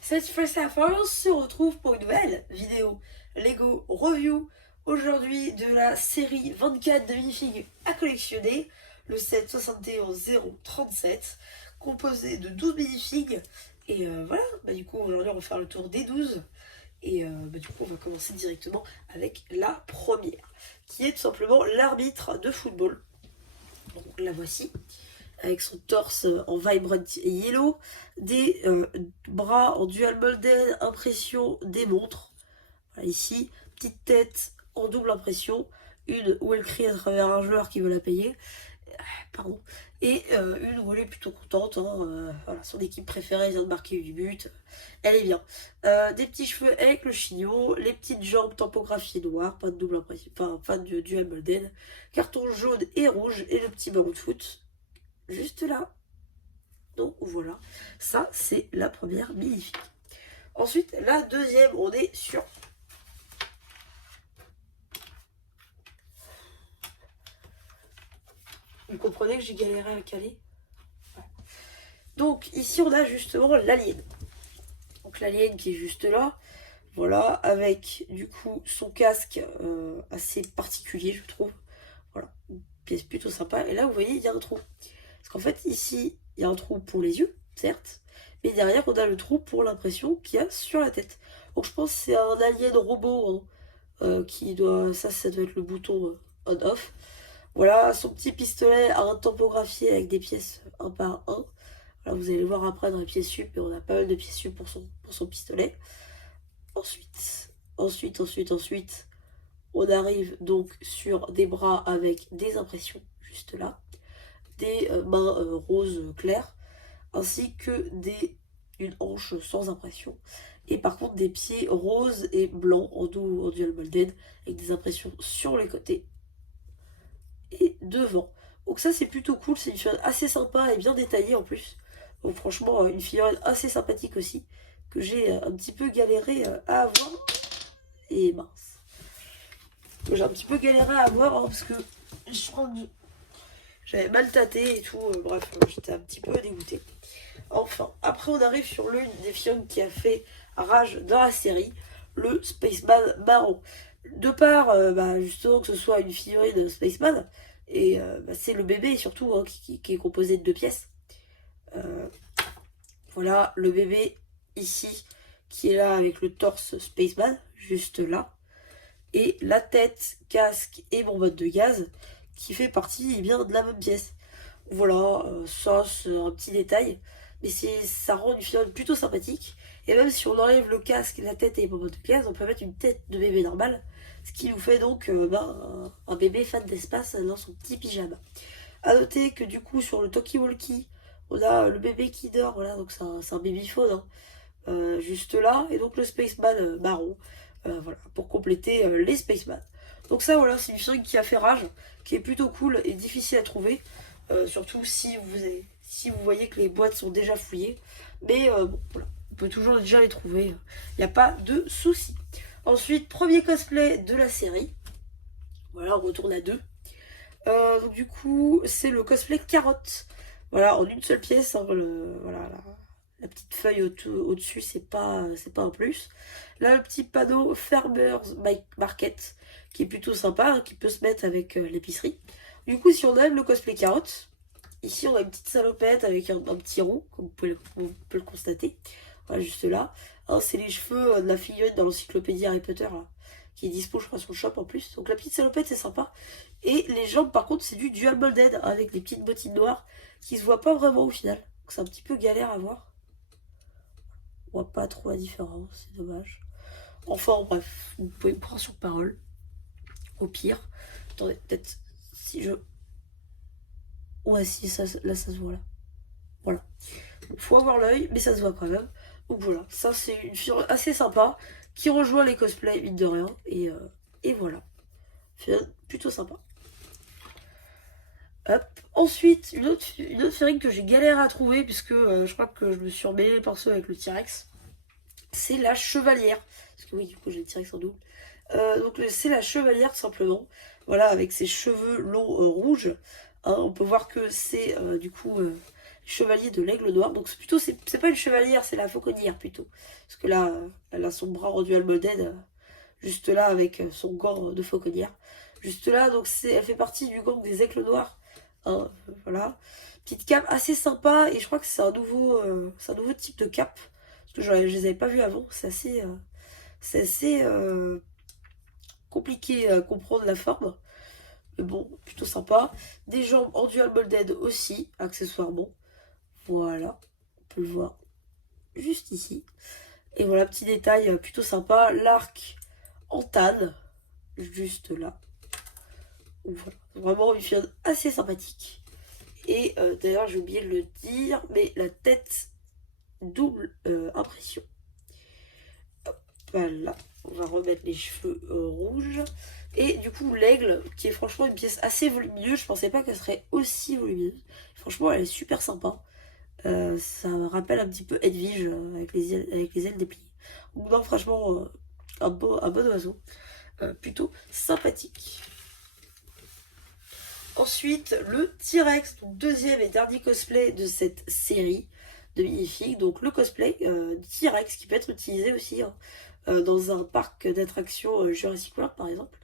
Cette fois, on se retrouve pour une nouvelle vidéo Lego Review. Aujourd'hui de la série 24 de minifigs à collectionner, le set 71037, composé de 12 minifigs. Et voilà, du coup aujourd'hui on va faire le tour des 12. Et du coup on va commencer directement avec la première, qui est tout simplement l'arbitre de football. Donc la voici, avec son torse en vibrant yellow, des bras en dual molded impression des montres. Voilà, ici, petite tête en double impression, une où elle crie à travers un joueur qui veut la payer, pardon, et une où elle est plutôt contente, hein, voilà, son équipe préférée vient de marquer du but, elle est bien. Des petits cheveux avec le chignon, les petites jambes typographiées noires, pas de double impression, enfin pas de dual molded, carton jaune et rouge, et le petit ballon de foot juste là. Donc voilà, ça c'est la première minifigue. Ensuite, la deuxième, on est sur vous comprenez que j'ai galéré à caler. Ouais. Donc ici on a justement l'alien. Donc l'alien qui est juste là. Voilà, avec du coup son casque assez particulier je trouve. Voilà, une pièce plutôt sympa. Et là vous voyez il y a un trou. Parce qu'en fait ici il y a un trou pour les yeux, certes. Mais derrière on a le trou pour l'impression qu'il y a sur la tête. Donc je pense que c'est un alien robot hein, qui doit... Ça doit être le bouton on-off. Voilà, son petit pistolet à un tampographié avec des pièces un par un. Voilà, vous allez le voir après dans les pièces sup, et on a pas mal de pièces sup pour son pistolet. Ensuite, on arrive donc sur des bras avec des impressions, juste là. Des mains roses claires, ainsi que une hanche sans impression. Et par contre des pieds roses et blancs en dual molded, avec des impressions sur les côtés et devant. Donc ça c'est plutôt cool, c'est une figurine assez sympa et bien détaillée en plus. Donc franchement une figurine assez sympathique aussi, que j'ai un petit peu galéré à avoir. Et mince. J'ai un petit peu galéré à avoir hein, parce que je crois que j'avais mal tâté et tout. Bref, j'étais un petit peu dégoûtée. Enfin, après on arrive sur l'une des figurines qui a fait rage dans la série, le Spaceman marron. De part, justement que ce soit une figurine Spaceman, et c'est le bébé surtout hein, qui est composé de deux pièces. Voilà le bébé ici qui est là avec le torse Spaceman, juste là. Et la tête, casque et bonbonne de gaz qui fait partie eh bien, de la même pièce. Voilà, ça c'est un petit détail, mais ça rend une figurine plutôt sympathique. Et même si on enlève le casque, la tête et les bonbonnes de gaz, on peut mettre une tête de bébé normale, ce qui nous fait donc un bébé fan d'espace dans son petit pyjama. A noter que du coup sur le talkie-walkie, on a le bébé qui dort, voilà, donc c'est un babyphone, hein, juste là, et donc le Spaceman marron, voilà, pour compléter les Spaceman. Donc ça voilà, c'est une figurine qui a fait rage, qui est plutôt cool et difficile à trouver, surtout si vous voyez que les boîtes sont déjà fouillées. Mais bon, voilà, on peut toujours déjà les trouver, il n'y a pas de souci. Ensuite, premier cosplay de la série. Voilà, on retourne à deux. Donc du coup, c'est le cosplay carotte. Voilà, en une seule pièce. Hein, voilà, la petite feuille au-dessus, c'est pas un plus. Là, le petit panneau Farmers Market, qui est plutôt sympa, hein, qui peut se mettre avec l'épicerie. Du coup, si on aime le cosplay carotte, ici on a une petite salopette avec un petit rond, comme on peut le constater. Voilà, juste là. Hein, c'est les cheveux de la figurine dans l'encyclopédie Harry Potter, là, qui est dispo, je crois, sur le shop en plus. Donc la petite salopette, c'est sympa. Et les jambes, par contre, c'est du dual molded, hein, avec les petites bottines noires, qui se voient pas vraiment au final. Donc c'est un petit peu galère à voir. On voit pas trop la différence, c'est dommage. Enfin, bref, vous pouvez me prendre sur parole. Au pire. Attendez, peut-être si je... Ouais, si, ça, là, ça se voit, là. Voilà. Faut avoir l'œil, mais ça se voit quand même. Donc voilà, ça c'est une figurine assez sympa, qui rejoint les cosplays, mine de rien. Et voilà. Plutôt sympa. Hop. Ensuite, une autre figurine que j'ai galère à trouver, puisque je crois que je me suis emmêlé les pinceaux avec le T-Rex. C'est la chevalière. Parce que oui, du coup, j'ai le T-Rex en double. Donc c'est la chevalière, tout simplement. Voilà, avec ses cheveux longs rouges. Hein, on peut voir que c'est du coup chevalier de l'aigle noir. Donc c'est pas une chevalière, c'est la fauconnière plutôt. Parce que là, elle a son bras rendu Almodène, juste là avec son gant de fauconnière. Juste là, donc elle fait partie du gang des aigles noirs. Hein, voilà. Petite cape assez sympa, et je crois que c'est un nouveau type de cape. Parce que je les avais pas vus avant, c'est assez compliqué à comprendre la forme. Mais bon, plutôt sympa. Des jambes en dual molded aussi, accessoirement. Voilà, on peut le voir juste ici. Et voilà, petit détail plutôt sympa. L'arc en tanne, juste là. Voilà. Vraiment une figurine assez sympathique. Et d'ailleurs, j'ai oublié de le dire, mais la tête double impression. Hop, voilà, on va remettre les cheveux rouges. Et du coup, l'aigle, qui est franchement une pièce assez volumineuse, je pensais pas qu'elle serait aussi volumineuse. Franchement, elle est super sympa. Ça me rappelle un petit peu Edwige avec les ailes dépliées. Donc non, franchement, un bon oiseau. Plutôt sympathique. Ensuite, le T-Rex, deuxième et dernier cosplay de cette série de Minifigs. Donc le cosplay T-Rex qui peut être utilisé aussi hein, dans un parc d'attractions Jurassic World par exemple.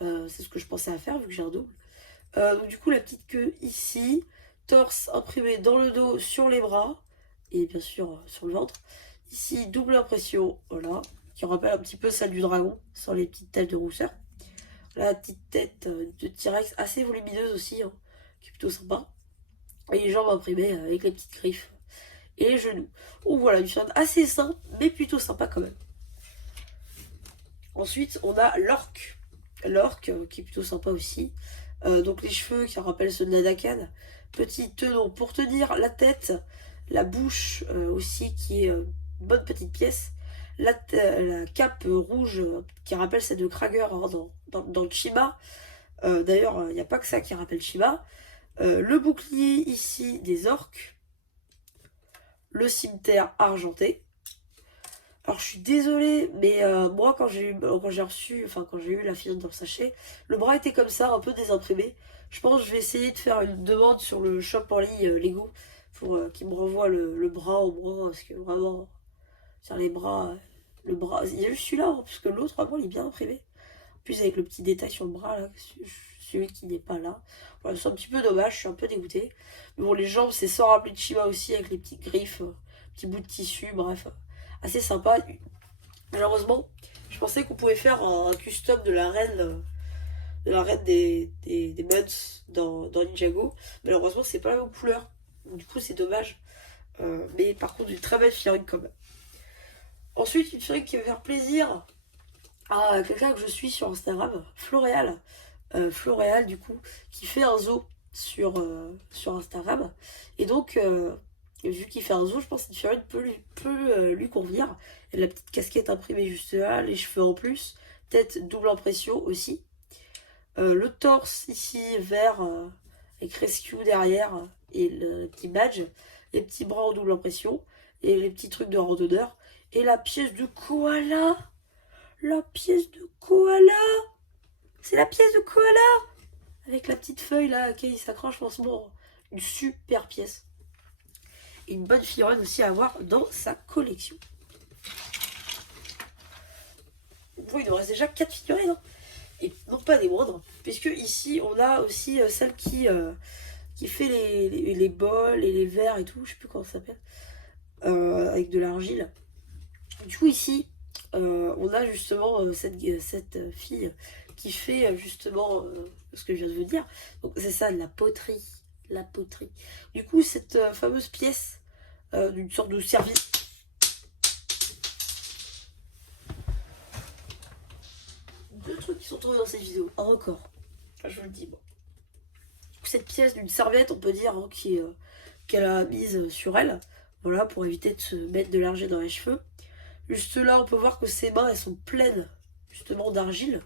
C'est ce que je pensais à faire vu que j'ai un double. Donc du coup la petite queue ici, torse imprimé dans le dos, sur les bras et bien sûr sur le ventre. Ici double impression, voilà, qui rappelle un petit peu celle du dragon, sans les petites taches de rousseur. La petite tête de T-Rex assez volumineuse aussi, hein, qui est plutôt sympa. Et les jambes imprimées avec les petites griffes. Et les genoux. Donc voilà, une figurine assez simple, mais plutôt sympa quand même. Ensuite, on a l'orque. L'orque, qui est plutôt sympa aussi. Donc les cheveux qui rappellent ceux de la Dakan. Petit tenon pour tenir la tête. La bouche aussi, qui est une bonne petite pièce. La cape rouge qui rappelle celle de Krager hein, dans le Chiba. D'ailleurs, il n'y a pas que ça qui rappelle Chiba. Le bouclier ici des orques. Le cimetière argenté. Alors je suis désolée, mais moi quand j'ai eu la figurine dans le sachet, le bras était comme ça, un peu désimprimé. Je pense que je vais essayer de faire une demande sur le shop en ligne Lego pour qu'il me renvoie le bras au bras, parce que vraiment, sur les bras, le bras, il y a juste celui-là, hein, parce que l'autre vraiment il est bien imprimé. En plus avec le petit détail sur le bras là, celui qui n'est pas là. Voilà, c'est un petit peu dommage, je suis un peu dégoûtée. Mais bon les jambes c'est sans rappeler de Chiba aussi avec les petites griffes, petits bouts de tissu, bref. Assez sympa. Malheureusement, je pensais qu'on pouvait faire un custom de la reine des Muds dans Ninjago. Malheureusement, c'est pas la même couleur. Du coup, c'est dommage. Mais par contre, une très belle figurine quand même. Ensuite, une figurine qui va faire plaisir à quelqu'un que je suis sur Instagram, Floréal. Floréal, du coup, qui fait un zoo sur Instagram. Et donc, vu qu'il fait un zoo, je pense que cette figurine peut lui convenir. Et la petite casquette imprimée juste là, les cheveux en plus, tête double impression aussi. Le torse ici vert avec Rescue derrière et le petit badge, les petits bras en double impression et les petits trucs de randonneur. Et la pièce de koala, la pièce de koala, c'est la pièce de koala avec la petite feuille là à laquelle il s'accroche, franchement, une super pièce. Et une bonne figurine aussi à avoir dans sa collection. Bon, il nous reste déjà 4 figurines, hein. Et non pas des moindres, puisque ici on a aussi celle qui fait les bols et les verres et tout, je sais plus comment ça s'appelle, avec de l'argile. Du coup ici, on a justement cette fille qui fait justement ce que je viens de vous dire. Donc c'est ça, la poterie. La poterie. Du coup, cette fameuse pièce d'une sorte de service. Deux trucs qui sont tombés dans cette vidéo. Un record. Je vous le dis, bon. Du coup, cette pièce d'une serviette, on peut dire, hein, qu'elle a mise sur elle. Voilà, pour éviter de se mettre de l'argile dans les cheveux. Juste là, on peut voir que ses mains, elles sont pleines, justement, d'argile.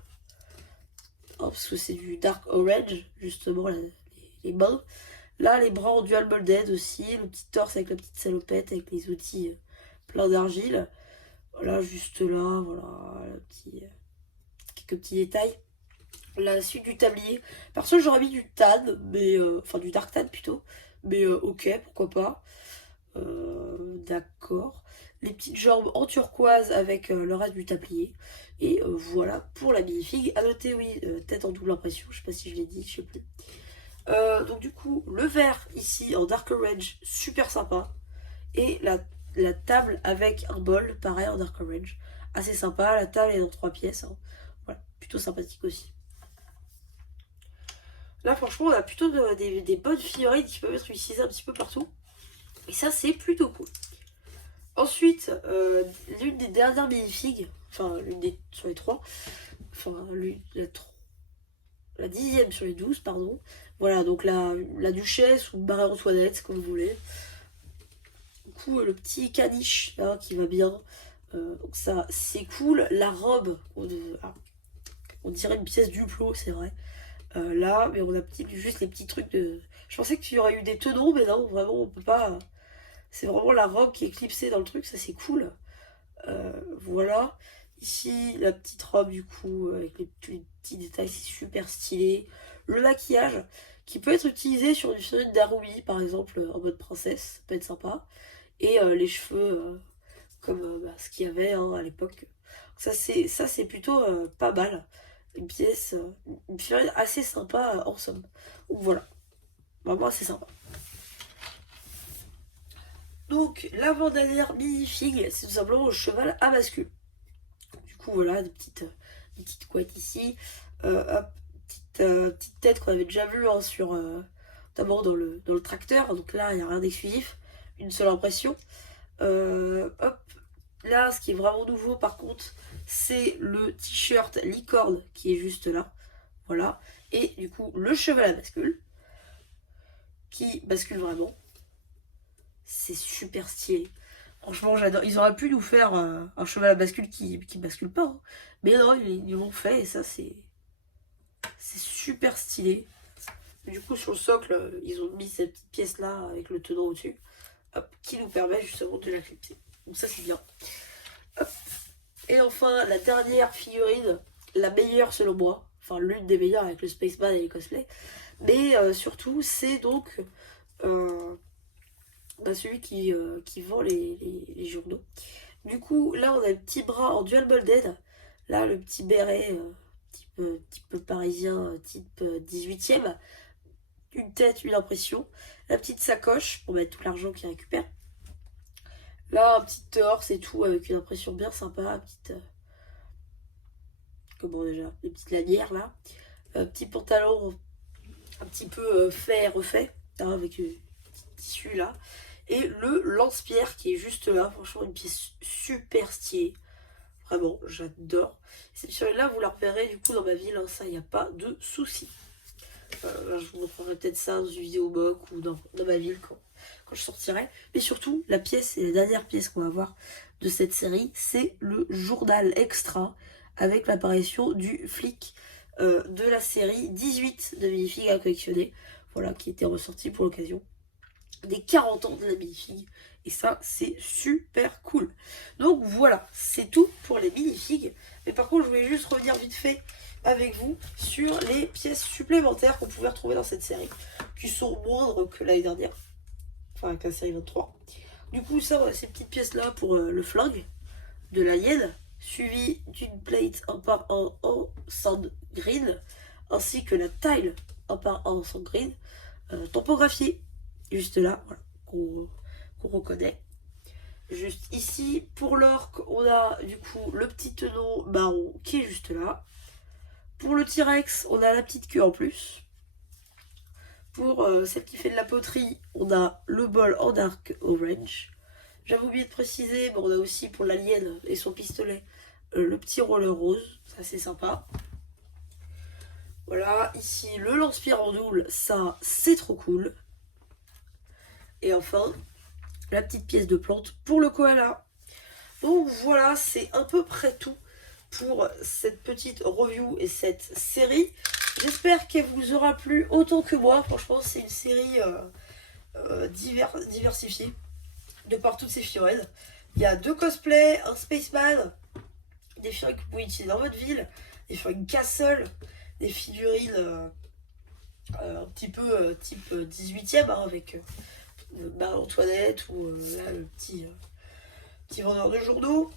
Oh, parce que c'est du dark orange, justement, les mains. Là, les bras en dual molded aussi. Le petit torse avec la petite salopette, avec les outils pleins d'argile. Voilà, juste là, voilà, quelques petits détails. La suite du tablier. Perso, j'aurais mis du tan, mais enfin du dark tan plutôt. Mais ok, pourquoi pas. D'accord. Les petites jambes en turquoise avec le reste du tablier. Et voilà pour la minifig. À noter, oui, tête en double impression. Je sais pas si je l'ai dit, je sais plus. Donc du coup, le vert ici en Dark Orange, super sympa. Et la table avec un bol, pareil en Dark Orange. Assez sympa. La table est dans 3 pièces. Hein. Voilà, plutôt sympathique aussi. Là, franchement, on a plutôt des bonnes figurines qui peuvent être utilisées un petit peu partout. Et ça, c'est plutôt cool. Ensuite, l'une des dernières minifigs, enfin, l'une des sur les 3, enfin, la 10e sur les 12, pardon. Voilà, donc la duchesse ou Marie-Antoinette, comme vous voulez. Du coup, le petit caniche, là, qui va bien. Donc ça, c'est cool. La robe, on dirait une pièce du plot, c'est vrai. Là, mais on a juste les petits trucs de... Je pensais qu'il y aurait eu des tenons, mais non, vraiment, on peut pas... C'est vraiment la robe qui est clipsée dans le truc, ça c'est cool. Voilà. Ici, la petite robe, du coup, avec les petits détails, c'est super stylé. Le maquillage, qui peut être utilisé sur une figurine d'Harumi, par exemple, en mode princesse, ça peut être sympa. Et les cheveux, comme ce qu'il y avait hein, à l'époque. Ça, c'est plutôt pas mal. Une pièce, une figurine assez sympa en somme. Donc voilà, vraiment assez sympa. Donc l'avant-dernière minifig, c'est tout simplement le cheval à bascule. Du coup voilà, des petites couettes ici. Hop, petite tête qu'on avait déjà vue hein, sur notamment dans le tracteur. Donc là, il n'y a rien d'exclusif. Une seule impression. Hop, là, ce qui est vraiment nouveau par contre, c'est le t-shirt licorne qui est juste là. Voilà. Et du coup, le cheval à bascule. Qui bascule vraiment. C'est super stylé. Franchement, j'adore. Ils auraient pu nous faire un cheval à bascule qui bascule pas. Hein. Mais non, ils l'ont fait et ça, c'est super stylé. Du coup, sur le socle, ils ont mis cette petite pièce-là avec le tenant au-dessus. Qui nous permet justement de la clipser. Donc ça, c'est bien. Hop. Et enfin, la dernière figurine, la meilleure selon moi. Enfin, l'une des meilleures avec le Spaceman et les cosplays. Mais surtout, c'est donc... celui qui vend les journaux. Du coup, là, on a le petit bras en dual molded. Là, le petit béret, type parisien, type 18e. Une tête, une impression. La petite sacoche pour mettre tout l'argent qu'il récupère. Là, un petit torse et tout, avec une impression bien sympa. Comment déjà? Des petites lanières, là. Petit pantalon un petit peu fait et refait. Hein, avec un petit tissu, là. Et le lance-pierre qui est juste là, franchement une pièce super stylée. Vraiment, j'adore. Cette figurine-là, vous la reverrez du coup dans ma ville, hein, ça, il n'y a pas de souci. Je vous montrerai peut-être ça dans une vidéo mock ou dans ma ville quand je sortirai. Mais surtout, la pièce, et la dernière pièce qu'on va voir de cette série, c'est le journal extra avec l'apparition du flic de la série 18 de Minifig à collectionner. Voilà, qui était ressorti pour l'occasion des 40 ans de la minifig. Et ça, c'est super cool. Donc voilà, c'est tout pour les minifigs. Mais par contre, je voulais juste revenir vite fait avec vous sur les pièces supplémentaires qu'on pouvait retrouver dans cette série, qui sont moindres que l'année dernière. Enfin, avec la série 23. Du coup, ça, on a ces petites pièces-là pour le flingue de la hyène, suivi d'une plate en par en sand green, ainsi que la tile en par en sand green, tampographiée juste là, voilà, qu'on reconnaît. Juste ici, pour l'orque, on a du coup le petit tenon marron qui est juste là. Pour le T-Rex, on a la petite queue en plus. Pour celle qui fait de la poterie, on a le bol en dark orange. J'avais oublié de préciser, mais on a aussi pour l'alien et son pistolet le petit roller rose, ça c'est sympa. Voilà, ici le lance-pierre en double, ça c'est trop cool. Et enfin, la petite pièce de plante pour le koala. Donc voilà, c'est à peu près tout pour cette petite review et cette série. J'espère qu'elle vous aura plu autant que moi. Franchement, c'est une série diversifiée de par toutes ces figurines. Il y a 2 cosplays, un Spaceman, des figurines que vous pouvez utiliser dans votre ville, des figurines Castle, des figurines un petit peu type 18e, hein, avec Marie-Antoinette ou là, le petit vendeur de journaux.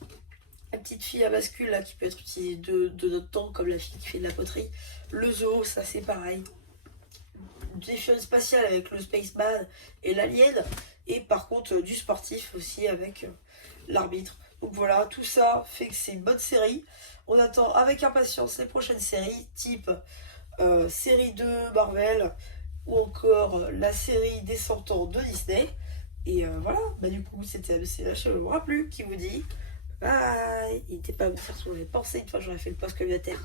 La petite fille à bascule là qui peut être utilisée de notre temps, comme la fille qui fait de la poterie. Le zoo, ça c'est pareil. Défi spatial avec le Spaceman et l'Alien. Et par contre du sportif aussi avec l'arbitre. Donc voilà, tout ça fait que c'est une bonne série. On attend avec impatience les prochaines séries, type série 2 Marvel ou encore la série des 100 ans de Disney. Et voilà, bah du coup c'était ABCH, je vous rappelle, qui vous dit bye. N'hésitez pas à me dire ce que vous avez pensé une fois que j'aurai fait le post communautaire.